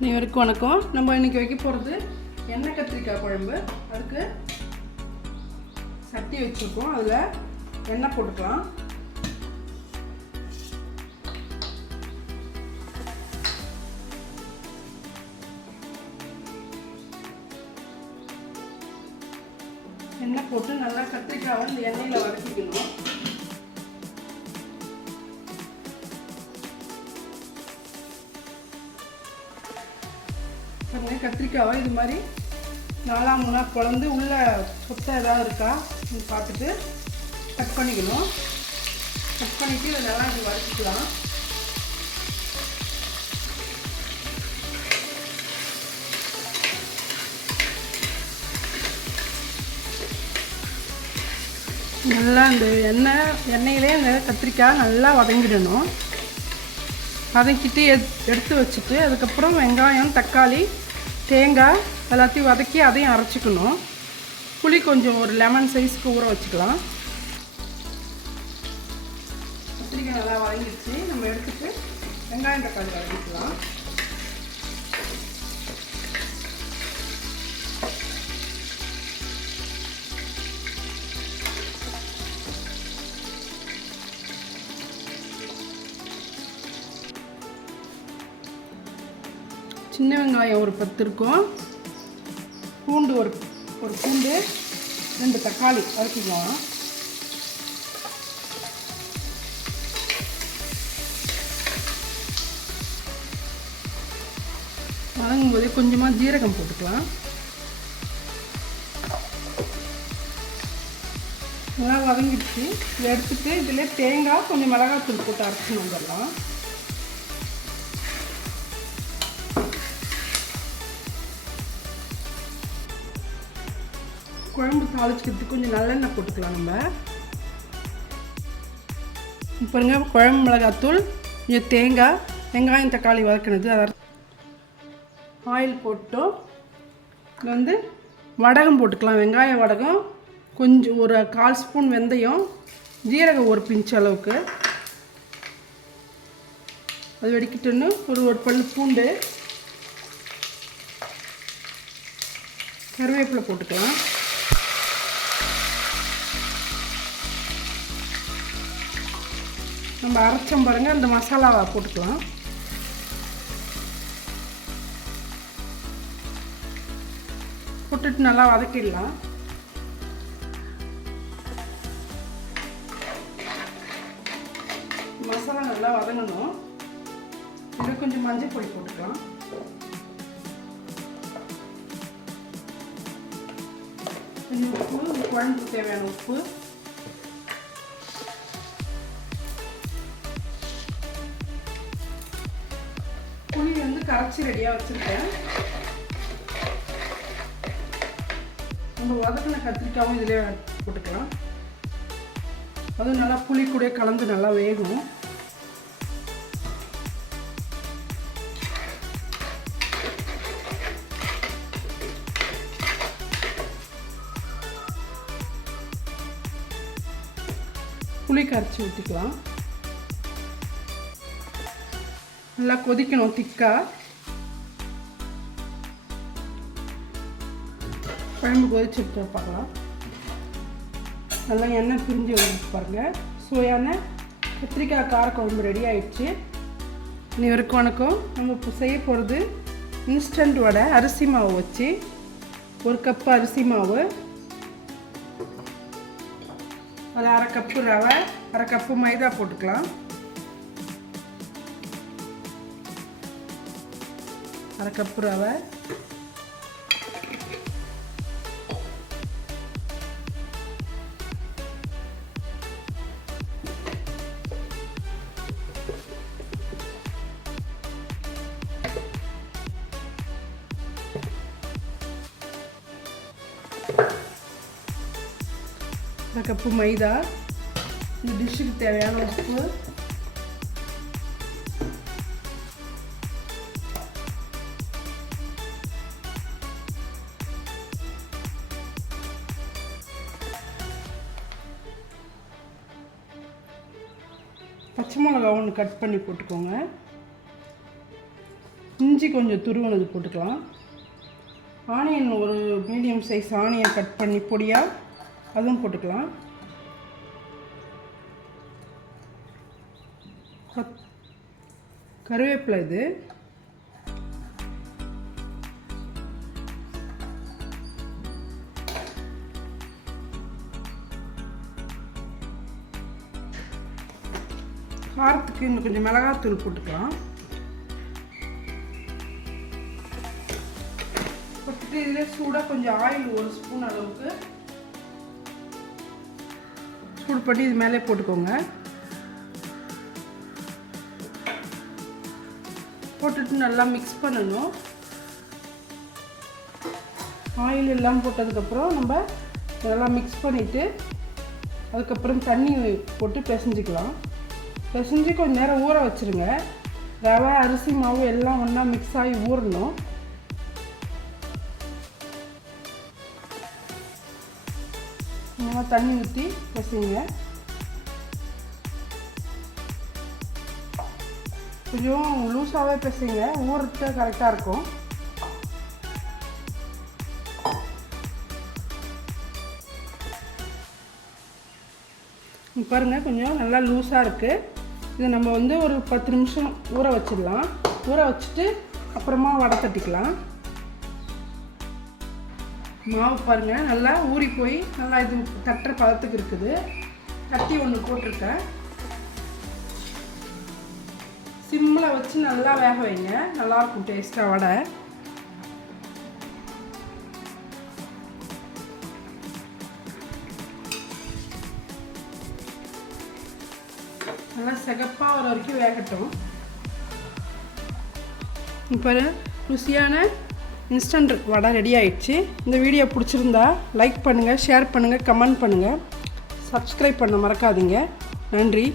அனைவருக்கும் வணக்கம். நம்ம இன்றைக்கி வைக்க போகிறது எண்ணெய் கத்திரிக்காய் குழம்பு. அதுக்கு சட்டி வச்சுருக்கோம், அதில் எண்ணெய் போட்டுக்கலாம். எண்ணெய் போட்டு நல்லா கத்திரிக்காவை இந்த எண்ணெயில் வதக்கிக்கணும். கத்திரிக்காவை இது மாதிரி 4 குழந்து உள்ள சொத்தை ஏதாவது இருக்கா பார்த்துட்டு கட் பண்ணிக்கணும். கட் பண்ணிவிட்டு இதை நல்லா இது வதக்கிக்கலாம். நல்லா இந்த எண்ணெயிலே இந்த கத்திரிக்காய் நல்லா வதங்கிடணும். வதக்கிட்டு எடுத்து வச்சுட்டு அதுக்கப்புறம் வெங்காயம், தக்காளி, தேங்காய் எல்லாத்தையும் வதக்கி அதையும் அரைச்சிக்கணும். புளி கொஞ்சம் ஒரு லெமன் சைஸ்க்கு ஊற வச்சுக்கலாம். கத்திரிக்காய் நல்லா வதங்கிடுச்சு. நம்ம எடுத்துட்டு வெங்காயம், தக்காளி வதக்கிக்கலாம். சின்ன வெங்காயம் ஒரு 10 இருக்கும். பூண்டு ஒரு பூண்டு, 2 தக்காளி வதக்கிக்கலாம். வதங்கும் போதே கொஞ்சமாக ஜீரகம் போட்டுக்கலாம். நல்லா வதங்கிடுச்சு. இதை எடுத்துட்டு இதில் தேங்காய், கொஞ்சம் மிளகாத்தூள் போட்டு அரைச்சின்னு வந்துடலாம். குழம்பு தாளிச்சிக்கிறதுக்கு கொஞ்சம் நல்லெண்ணெய் போட்டுக்கலாம். நம்ம பாருங்க, குழம்பு மிளகாத்தூள், கொஞ்சம் தேங்காய், வெங்காயம், தக்காளி வதக்கினது, அதை ஆயில் போட்டோம். இதில் வடகம் போட்டுக்கலாம். வெங்காய வடகம், கொஞ்சம் ஒரு 1/4 ஸ்பூன் வெந்தயம், ஜீரகம் ஒரு பிஞ்ச் அளவுக்கு. அது வெடிக்கிட்டுன்னு ஒரு பல்லு பூண்டு, கருவேப்பிலை போட்டுக்கலாம். நம்ம அரைச்சம் பாருங்கள், அந்த மசாலாவை போட்டுக்கலாம். போட்டுட்டு நல்லா வதக்கிடலாம். மசாலா நல்லா வதங்கணும். இதில் கொஞ்சம் மஞ்சள் பொடி போட்டுக்கலாம். கொஞ்சம் உப்பு, குழம்புக்கு தேவையான உப்பு. புளி கரைச்சி ரெடியாக வச்சுருக்கேன். நம்ம வதக்கின கத்திரிக்காயும் இதிலே போட்டுக்கலாம். அதுவும் நல்லா புளி கூட கலந்து நல்லா வேகும். புளி கரைச்சி ஊற்றிக்கலாம். நல்லா கொதிக்கணும் திக்கா. குழம்பு கொதிச்சுட்டு பார்க்கலாம். நல்லா எண்ணெய் பிரிஞ்சு வந்து பாருங்கள். சுவையான கத்திரிக்காய் காரக்குழம்பு ரெடி ஆயிடுச்சு. அனைவருக்கும் வணக்கம். நம்ம இப்போ செய்ய போகிறது இன்ஸ்டன்ட் வடை. அரிசி மாவு வச்சு 1 கப்பு அரிசி மாவு, அதில் 1/2 கப்பு ரவை, 1/2 கப்பு மைதா போட்டுக்கலாம். 1/2 கப்பு ரவை, கப்பு மைதா, இந்த டிஷ்ஷுக்கு தேவையான உப்பு, பச்சை மிளகா ஒன்று கட் பண்ணி போட்டுக்கோங்க. இஞ்சி கொஞ்சம் துருவனது போட்டுக்கலாம். ஆனியன் ஒரு மீடியம் சைஸ் ஆனியன் கட் பண்ணி பொடியாக அதுவும் போட்டுக்கலாம். கருவேப்பிலை இது. காரத்துக்கு இன்னும் கொஞ்சம் மிளகாத்தூள் போட்டுக்கலாம். போட்டுட்டு இதில் சூடாக கொஞ்சம் ஆயில் ஒரு ஸ்பூன் அளவுக்கு சூடு பண்ணி இது மேலே போட்டுக்கோங்க. போட்டுட்டு நல்லா மிக்ஸ் பண்ணணும். ஆயில் எல்லாம் போட்டதுக்கப்புறம் நம்ம நல்லா மிக்ஸ் பண்ணிவிட்டு அதுக்கப்புறம் தண்ணி போட்டு பிசைஞ்சிக்கலாம். பிசைஞ்சு கொஞ்சம் நேரம் ஊற வச்சுருங்க. ரவை அரிசி மாவு எல்லாம் ஒன்றா மிக்ஸ் ஆகி ஊறணும். நல்லா தண்ணி ஊற்றி பிசைங்க. கொஞ்சம் லூஸாகவே பிசைங்க, ஊறுறது கரெக்டாக இருக்கும். பாருங்கள் கொஞ்சம் நல்லா லூஸாக இருக்குது. இதை நம்ம வந்து ஒரு 10 நிமிஷம் ஊற வச்சிடலாம். ஊற வச்சுட்டு அப்புறமா வடை தட்டிக்கலாம். மாவு பாருங்கள் நல்லா ஊறி போய் நல்லா இது தட்டுற பதத்துக்கு இருக்குது. தட்டி ஒன்று போட்டிருக்கேன். சிம்மில் வச்சு நல்லா வேக வைங்க, நல்லாயிருக்கும் டேஸ்ட்டாக வடை. நல்லா சிகப்பாக வர வரைக்கும் வேகட்டும். இப்போ ருசியான இன்ஸ்டன்ட் வடை ரெடி ஆயிடுச்சு. இந்த வீடியோ பிடிச்சிருந்தா லைக் பண்ணுங்கள், ஷேர் பண்ணுங்கள், கமெண்ட் பண்ணுங்கள், சப்ஸ்கிரைப் பண்ண மறக்காதீங்க. நன்றி.